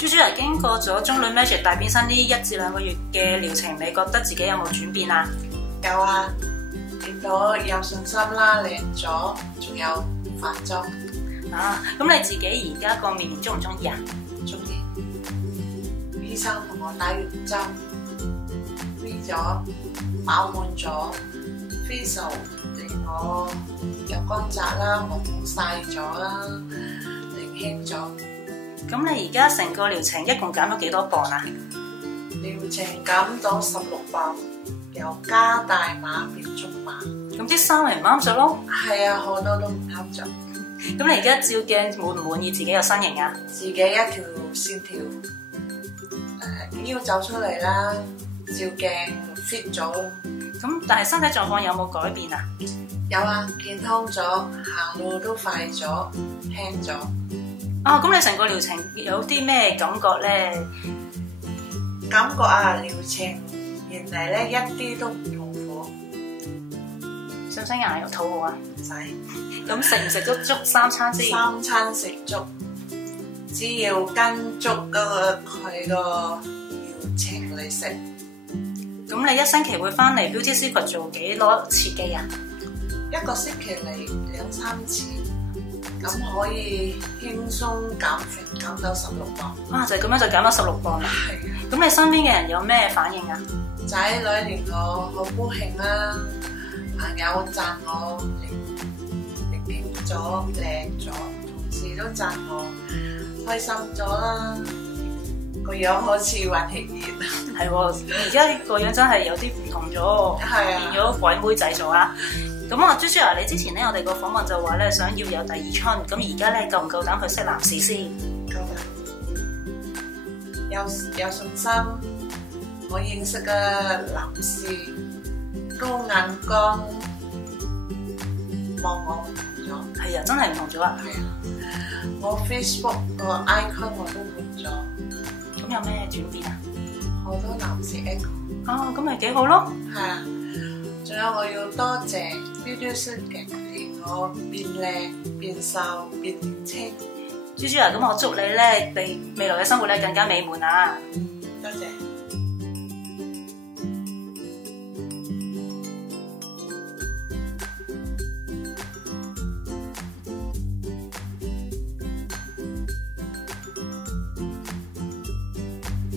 豬豬啊，經過咗中女 Magic 大變身呢1至2個月嘅療程，你覺得自己有冇轉變啊？有啊，見到有信心啦，靚咗，仲有化妝。啊，咁你自己而家個面中唔中意啊？中意。醫生同我打完針，飛咗，飽滿咗，飛就令我有光澤啦，毛孔曬咗啦，年輕咗。咁你而家成個療程一共減咗幾多磅啊？療程減到16磅，由加大碼變中碼。咁啲衫咪唔啱着咯？係啊，好多都唔啱着。咁你而家照鏡滿唔滿意自己嘅身形啊？自己一條線條腰走出嚟啦，照鏡 fit 咗。咁但係身體狀況有冇改變啊？有啊，健康咗，行路都快咗，輕咗。啊，咁你成個療程有啲咩感覺咧？感覺啊，療程原嚟咧一啲都唔痛苦。使唔使捱肉肚餓啊？唔使。咁食唔食足3餐先？3餐食足，只要跟足佢個療程嚟食。咁你1星期會翻嚟 Beauty Secret 做幾多次機啊？1個星期嚟2-3次，咁可以輕鬆減肥減到16磅。啊，就係咁樣就減咗16磅啦。係啊。咁你身邊嘅人有咩反應啊？仔女令我好高興啦，朋友讚我年輕咗靚咗，同事都讚我開心咗啦，個樣好似混血兒。係喎，而家個樣真係有啲唔同咗，變咗鬼妹仔咗啦。咁啊，豬豬啊，你之前咧我哋個訪問就話咧想要有第2春，咁而家咧夠唔夠膽去識男士先？夠膽，有信心。我認識嘅男士高眼光，望我唔同咗。係啊，真係唔同咗啊！係啊，我 Facebook 個 icon 我都換咗。咁有咩轉變啊？好多男士 echo。哦，咁咪幾好咯。係啊，仲有我要多謝 Beauty Secret令我變靚、變瘦、變年輕。豬豬啊，咁我祝你咧，你未來嘅生活咧更加美滿啊！多謝。